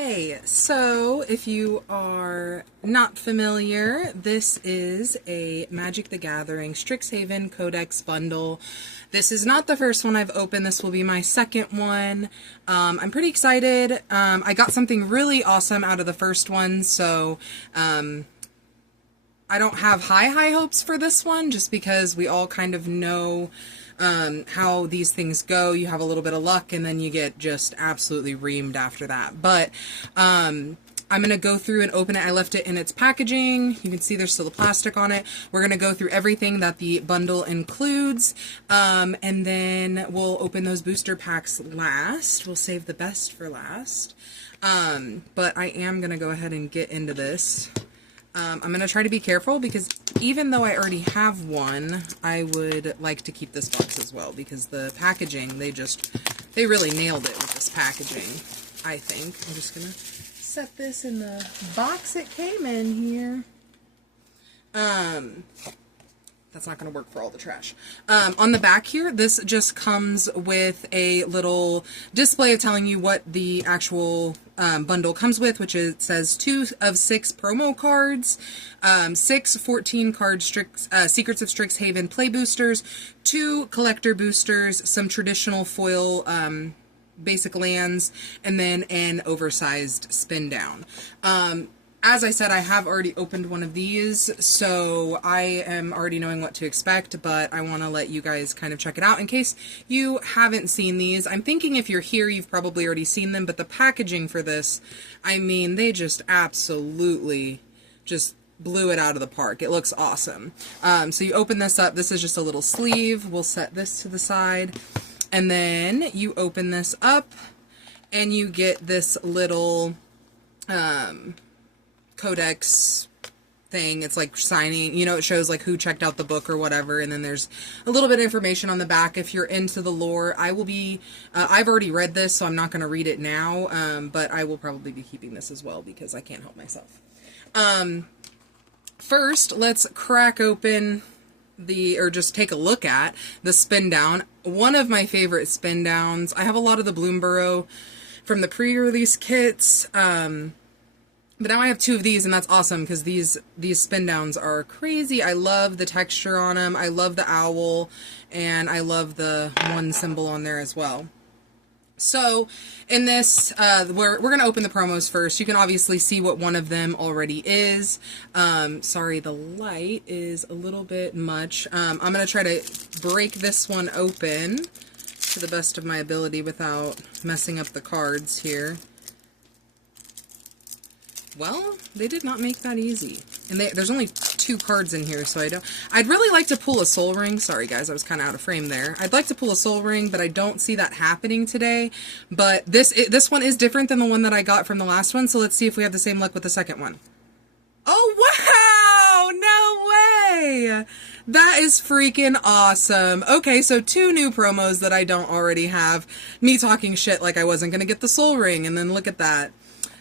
Hey, so if you are not familiar, this is a Magic the Gathering Strixhaven Codex bundle. This is not the first one I've opened. This will be my second one. I'm pretty excited. I got something really awesome out of the first one, so I don't have high hopes for this one just because we all kind of know how these things go. You have a little bit of luck and then you get just absolutely reamed after that. But I'm going to go through and open it. I left it in its packaging. You can see there's still the plastic on it. We're going to go through everything that the bundle includes, and then we'll open those booster packs last. We'll save the best for last. But I am going to go ahead and get into this. I'm going to try to be careful because even though I already have one, I would like to keep this box as well because the packaging, they really nailed it with this packaging, I think. I'm just going to set this in the box it came in here. That's not going to work for all the trash. On the back here, this just comes with a little display of telling you what the actual bundle comes with, which is, it says 2 of 6 promo cards, 6 14-card Secrets of Strixhaven play boosters, 2 collector boosters, some traditional foil basic lands, and then an oversized spin down. As I said, I have already opened one of these, so I am already knowing what to expect, but I want to let you guys kind of check it out in case you haven't seen these. I'm thinking if you're here, you've probably already seen them, but the packaging for this, I mean, they just absolutely just blew it out of the park. It looks awesome. So you open this up. This is just a little sleeve. We'll set this to the side, and then you open this up, and you get this little Codex thing. It's like signing, you know, it shows like who checked out the book or whatever, and then there's a little bit of information on the back if you're into the lore. I will be, I've already read this, so I'm not going to read it now, but I will probably be keeping this as well because I can't help myself. First, let's crack open or just take a look at the spin down. One of my favorite spin downs. I have a lot of the Bloomborough from the pre-release kits, but now I have 2 of these, and that's awesome because these spin downs are crazy. I love the texture on them. I love the owl, and I love the 1 symbol on there as well. So in this, we're going to open the promos first. You can obviously see what one of them already is. Sorry, the light is a little bit much. I'm going to try to break this one open to the best of my ability without messing up the cards here. Well, they did not make that easy. And there's only 2 cards in here, so I'd really like to pull a Soul Ring. Sorry, guys, I was kind of out of frame there. I'd like to pull a Soul Ring, but I don't see that happening today. But this one is different than the one that I got from the last one, so let's see if we have the same luck with the second one. Oh, wow! No way! That is freaking awesome. Okay, so 2 new promos that I don't already have. Me talking shit like I wasn't going to get the Soul Ring, and then look at that.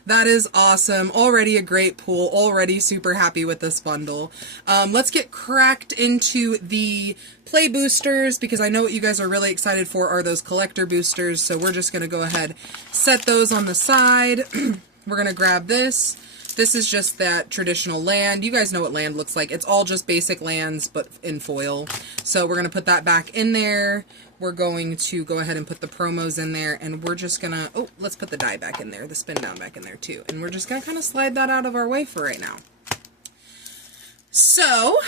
That is awesome. Already a great pull. Already super happy with this bundle. Let's get cracked into the play boosters because I know what you guys are really excited for are those collector boosters. So we're just going to go ahead, set those on the side. We're going to grab this. This is just that traditional land. You guys know what land looks like. It's all just basic lands, but in foil. So we're going to put that back in there. We're going to go ahead and put the promos in there, and we're just going to, oh, let's put the die back in there, the spin down back in there too. And we're just going to kind of slide that out of our way for right now. So,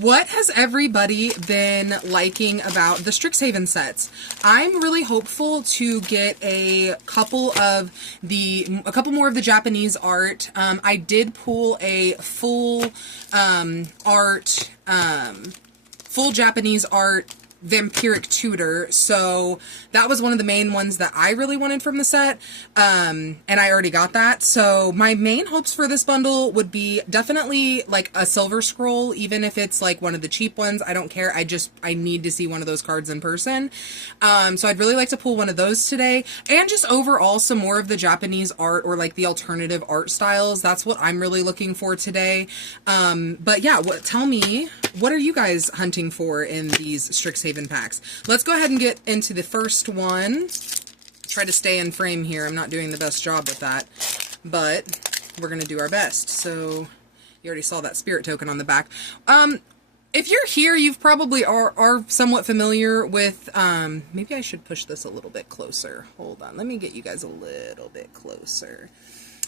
what has everybody been liking about the Strixhaven sets? I'm really hopeful to get a couple more of the Japanese art. I did pull a full Japanese art vampiric tutor, so that was one of the main ones that I really wanted from the set, and I already got that. So my main hopes for this bundle would be definitely like a silver scroll, even if it's like one of the cheap ones. I don't care. I need to see one of those cards in person. So I'd really like to pull one of those today, and just overall some more of the Japanese art or like the alternative art styles. That's what I'm really looking for today. But yeah, tell me, what are you guys hunting for in these Strixhaven packs? Let's go ahead and get into the first one. Try to stay in frame here. I'm not doing the best job with that. but we're going to do our best. So you already saw that spirit token on the back. If you're here, you've probably are somewhat familiar with, maybe I should push this a little bit closer. Hold on. Let me get you guys a little bit closer.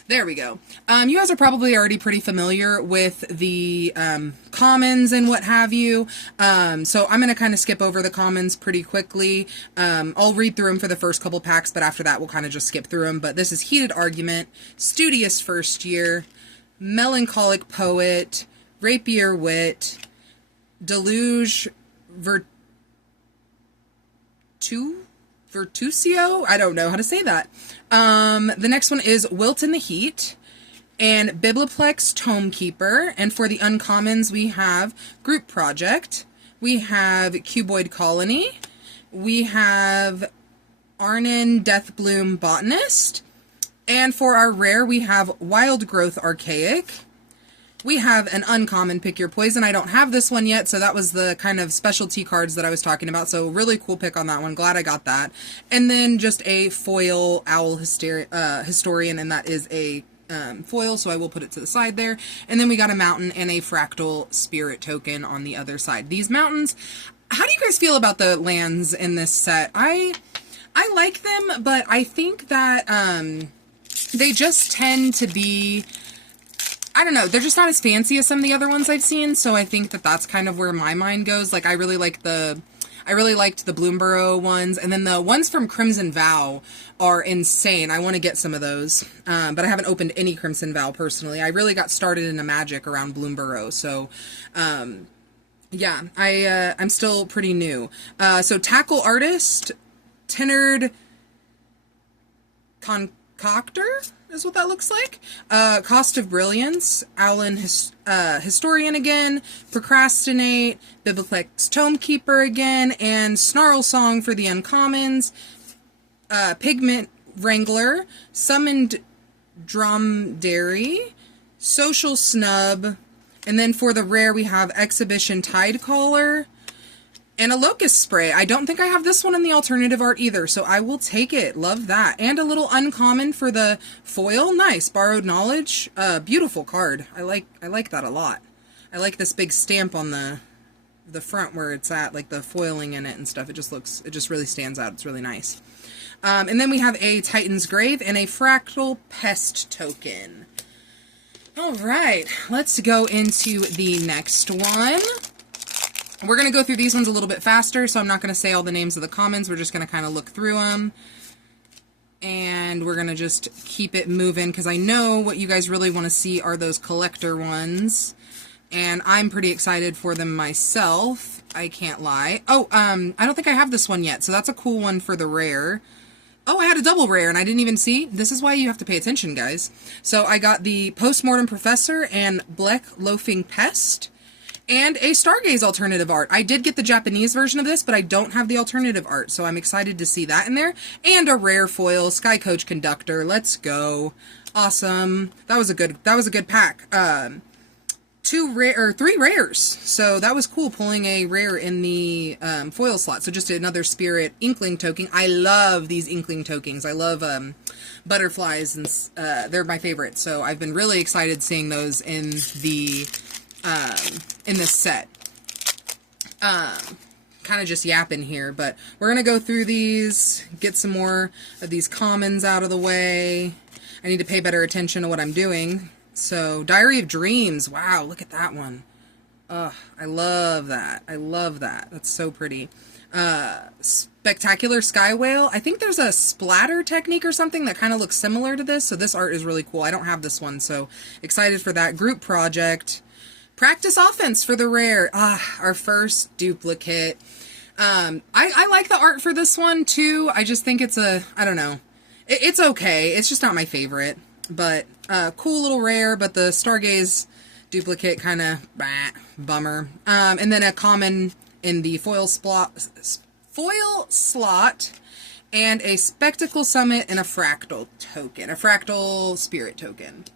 There we go. You guys are probably already pretty familiar with the commons and what have you. So I'm going to kind of skip over the commons pretty quickly. I'll read through them for the first couple packs, but after that we'll kind of just skip through them. But this is Heated Argument, Studious First Year, Melancholic Poet, Rapier Wit, Deluge Virtucio? I don't know how to say that. The next one is Wilt in the Heat and Bibliplex Tomekeeper. And for the uncommons, we have Group Project. We have Cuboid Colony. We have Arnon Deathbloom Botanist. And for our rare, we have Wild Growth Archaic. We have an uncommon Pick Your Poison. I don't have this one yet, so that was the kind of specialty cards that I was talking about. So really cool pick on that one. Glad I got that. And then just a foil Owl Historian, and that is a foil, so I will put it to the side there. And then we got a mountain and a fractal spirit token on the other side. These mountains, how do you guys feel about the lands in this set? I like them, but I think that they just tend to be, I don't know, they're just not as fancy as some of the other ones I've seen, so I think that that's kind of where my mind goes. Like, I really liked the Bloomborough ones, and then the ones from Crimson Vow are insane. I want to get some of those, but I haven't opened any Crimson Vow personally. I really got started into Magic around Bloomborough, so yeah, I'm still pretty new. So Tackle Artist, Tenard Concoctor is what that looks like. Cost of Brilliance, Owlin Historian again, Procrastinate, Bibliplex Tomekeeper again, and Snarl Song for the uncommons, Pigment Wrangler, Summoned Dromedary, Social Snub, and then for the rare we have Exhibition Tidecaller, and a Locust Spray. I don't think I have this one in the alternative art either, so I will take it. Love that. And a little uncommon for the foil. Nice. Borrowed Knowledge. Beautiful card. I like that a lot. I like this big stamp on the front where it's at, like the foiling in it and stuff. It just really stands out. It's really nice. And then we have a Titan's Grave and a Fractal Pest token. All right, let's go into the next one. We're going to go through these ones a little bit faster, so I'm not going to say all the names of the commons. We're just going to kind of look through them. And we're going to just keep it moving, because I know what you guys really want to see are those collector ones. And I'm pretty excited for them myself. I can't lie. Oh, I don't think I have this one yet, so that's a cool one for the rare. Oh, I had a double rare, and I didn't even see. This is why you have to pay attention, guys. So I got the Postmortem Professor and Bleck Loafing Pest. And a Stargaze alternative art. I did get the Japanese version of this, but I don't have the alternative art, so I'm excited to see that in there. And a rare foil, Sky Coach Conductor. Let's go. Awesome. That was a good pack. 3 rares. So that was cool, pulling a rare in the foil slot. So just another Spirit Inkling token. I love these Inkling tokens. I love butterflies, and they're my favorite. So I've been really excited seeing those in this set. Kind of just yapping here, but we're gonna go through these, get some more of these commons out of the way. I need to pay better attention to what I'm doing. So, Diary of Dreams. Wow, look at that one. Ugh, I love that. I love that. That's so pretty. Spectacular Sky Whale. I think there's a splatter technique or something that kind of looks similar to this, so this art is really cool. I don't have this one, so excited for that. Group Project. Practice Offense for the rare. Our first duplicate. I like the art for this one too. I just think it's I don't know. It's okay. It's just not my favorite. But cool little rare, but the Stargaze duplicate kind of bummer. And then a common in the foil slot, and a Spectacle Summit and a Fractal token. A Fractal Spirit token.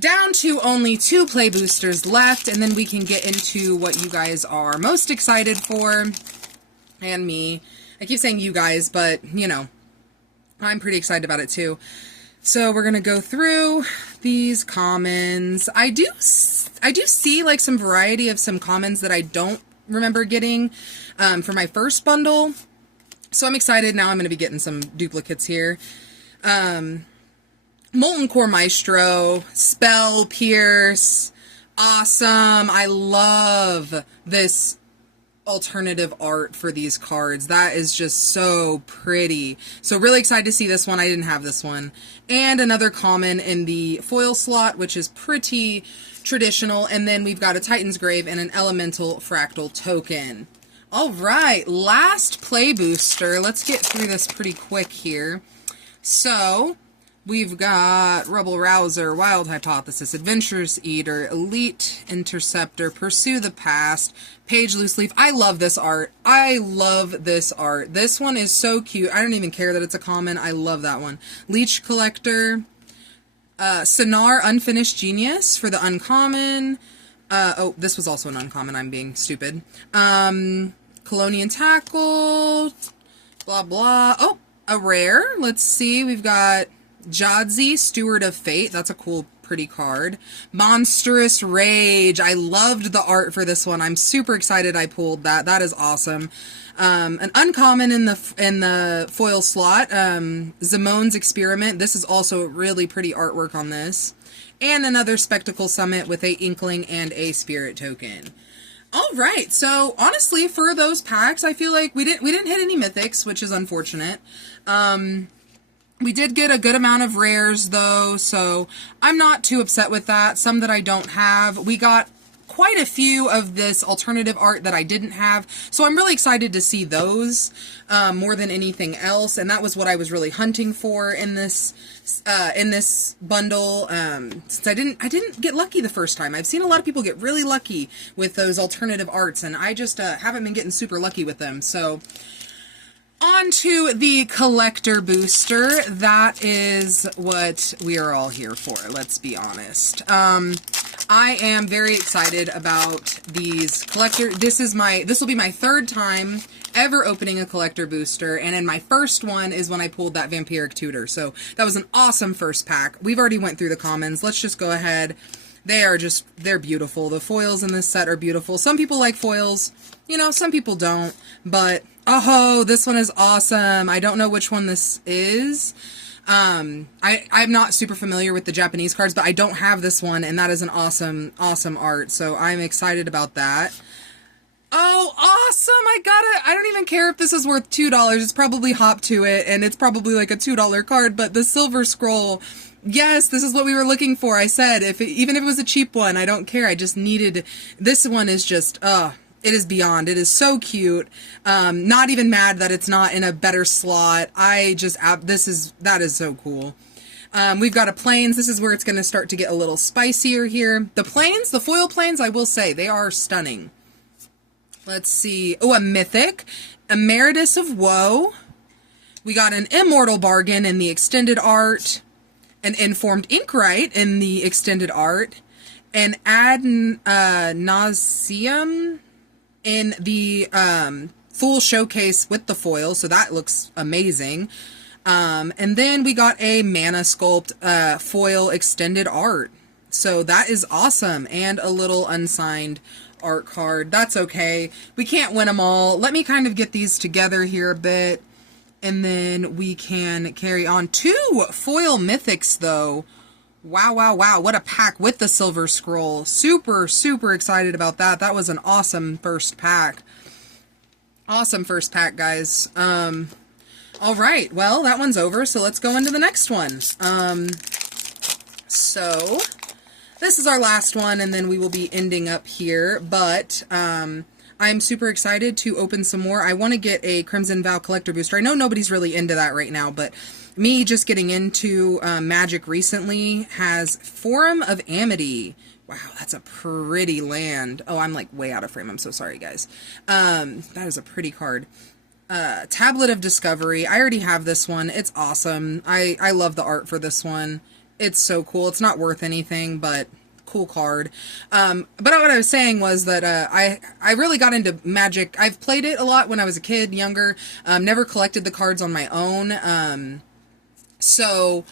Down to only 2 play boosters left, and then we can get into what you guys are most excited for. And me. I keep saying you guys, but, you know, I'm pretty excited about it too. So we're going to go through these commons. I do see like some variety of some commons that I don't remember getting for my first bundle. So I'm excited. Now I'm going to be getting some duplicates here. Molten Core Maestro, Spell Pierce, awesome. I love this alternative art for these cards. That is just so pretty. So really excited to see this one. I didn't have this one. And another common in the foil slot, which is pretty traditional. And then we've got a Titan's Grave and an Elemental Fractal token. All right, last play booster. Let's get through this pretty quick here. So we've got Rebel Rouser, Wild Hypothesis, Adventurous Eater, Elite Interceptor, Pursue the Past, Page Loose Leaf. I love this art. I love this art. This one is so cute. I don't even care that it's a common. I love that one. Leech Collector, Sonar Unfinished Genius for the uncommon. Oh, this was also an uncommon. I'm being stupid. Colonian Tackle, blah, blah. Oh, a rare. Let's see. We've got Jadzi, Steward of Fate. That's a cool, pretty card. Monstrous Rage. I loved the art for this one. I'm super excited I pulled that. That is awesome. An uncommon in the foil slot. Zimone's Experiment. This is also really pretty artwork on this. And another Spectacle Summit with a Inkling and a Spirit token. All right, so honestly, for those packs, I feel like we didn't hit any mythics, which is unfortunate. We did get a good amount of rares, though, so I'm not too upset with that. Some that I don't have. We got quite a few of this alternative art that I didn't have, so I'm really excited to see those more than anything else, and that was what I was really hunting for in this bundle. Since I didn't get lucky the first time. I've seen a lot of people get really lucky with those alternative arts, and I just haven't been getting super lucky with them. So on to the collector booster. That is what we are all here for, let's be honest. I am very excited about these collector. This will be my third time ever opening a collector booster, and in my first one is when I pulled that Vampiric Tutor. So that was an awesome first pack. We've already went through the commons. Let's just go ahead. They're beautiful. The foils in this set are beautiful. Some people like foils, you know, some people don't, but oh, this one is awesome. I don't know which one this is. I'm not super familiar with the Japanese cards, but I don't have this one, and that is an awesome, awesome art. So I'm excited about that. Oh, awesome. I don't even care if this is worth $2. It's probably Hop to it, and it's probably like a $2 card, but the Silver Scroll, yes, this is what we were looking for. I said, even if it was a cheap one, I don't care. I just needed, this one is just, it is beyond. It is so cute. Not even mad that it's not in a better slot. That is so cool. We've got a Plains. This is where it's going to start to get a little spicier here. The Plains, the foil Plains, I will say, they are stunning. Let's see. Oh, a Mythic. Emeritus of Woe. We got an Immortal Bargain in the extended art. An Informed Inkwrite in the extended art. An Ad Nauseam in the full showcase with the foil, so that looks amazing. And then we got a Mana Sculpt foil extended art, so that is awesome, and a little unsigned art card. That's okay. We can't win them all. Let me kind of get these together here a bit, and then we can carry on. 2 foil mythics, though. Wow, wow, wow. What a pack with the Silver Scroll. Super, super excited about that. That was an awesome first pack. Awesome first pack, guys. All right. Well, that one's over, so let's go into the next one. So this is our last one, and then we will be ending up here, but I'm super excited to open some more. I want to get a Crimson Vow collector booster. I know nobody's really into that right now, but me just getting into Magic recently has Forum of Amity. Wow, that's a pretty land. Oh, I'm like way out of frame. I'm so sorry, guys. That is a pretty card. Tablet of Discovery. I already have this one. It's awesome. I love the art for this one. It's so cool. It's not worth anything, but cool card. But what I was saying was that I really got into Magic. I've played it a lot when I was a kid, younger. Never collected the cards on my own. So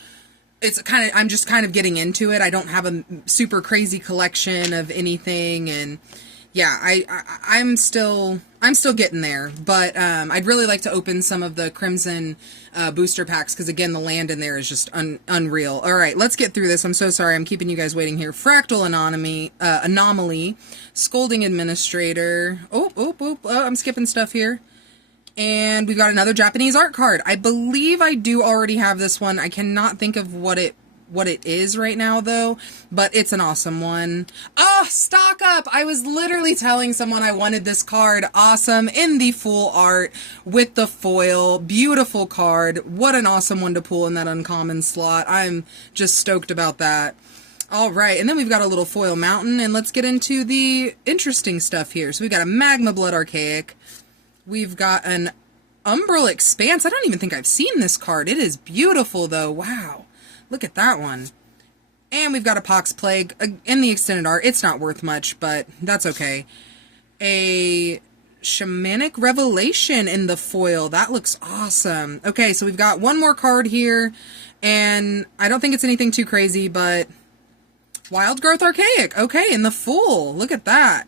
I'm just kind of getting into it. I don't have a super crazy collection of anything, and yeah, I'm still getting there, but I'd really like to open some of the Crimson booster packs, because again, the land in there is just unreal. All right, let's get through this. I'm so sorry I'm keeping you guys waiting here. Fractal Anomaly, Scolding Administrator. I'm skipping stuff here. And we've got another Japanese art card. I believe I do already have this one. I cannot think of what it is right now, though, but it's an awesome one. Oh, stock up! I was literally telling someone I wanted this card. Awesome, in the full art with the foil. Beautiful card. What an awesome one to pull in that uncommon slot. I'm just stoked about that. All right, and then we've got a little foil mountain, and let's get into the interesting stuff here. So we've got a Magma Blood Archaic. We've got an Umbral Expanse. I don't even think I've seen this card. It is beautiful, though. Wow. Look at that one. And we've got a Pox Plague in the extended art. It's not worth much, but that's okay. A Shamanic Revelation in the foil. That looks awesome. Okay, so we've got one more card here, and I don't think it's anything too crazy, but Wild Growth Archaic. Okay, in the full. Look at that.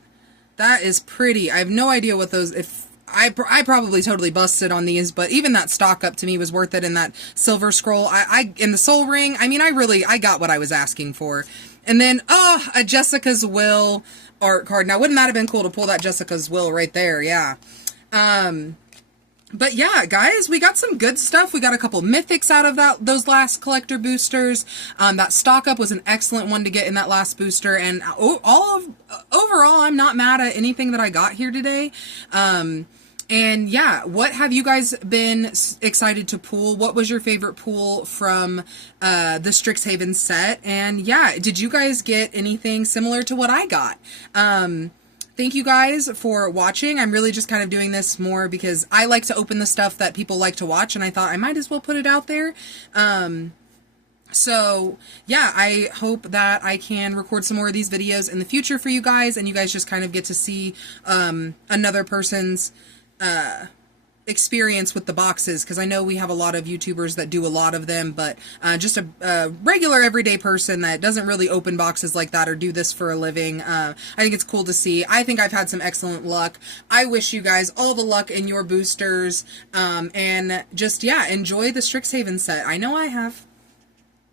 That is pretty. I have no idea what those... I probably totally busted on these, but even that stock up to me was worth it in that silver scroll. In the soul ring, I mean, I got what I was asking for. And then, a Jessica's Will art card. Now, wouldn't that have been cool to pull that Jessica's Will right there? Yeah. But yeah, guys, we got some good stuff. We got a couple mythics out of those last collector boosters. That stock up was an excellent one to get in that last booster. And overall, I'm not mad at anything that I got here today. And yeah, what have you guys been excited to pull? What was your favorite pull from the Strixhaven set? And yeah, did you guys get anything similar to what I got? Thank you guys for watching. I'm really just kind of doing this more because I like to open the stuff that people like to watch, and I thought I might as well put it out there. So yeah, I hope that I can record some more of these videos in the future for you guys, and you guys just kind of get to see another person's experience with the boxes, because I know we have a lot of YouTubers that do a lot of them, but just a regular everyday person that doesn't really open boxes like that or do this for a living. I think it's cool to see. I think I've had some excellent luck. I wish you guys all the luck in your boosters, and just, yeah, enjoy the Strixhaven set. I know I have.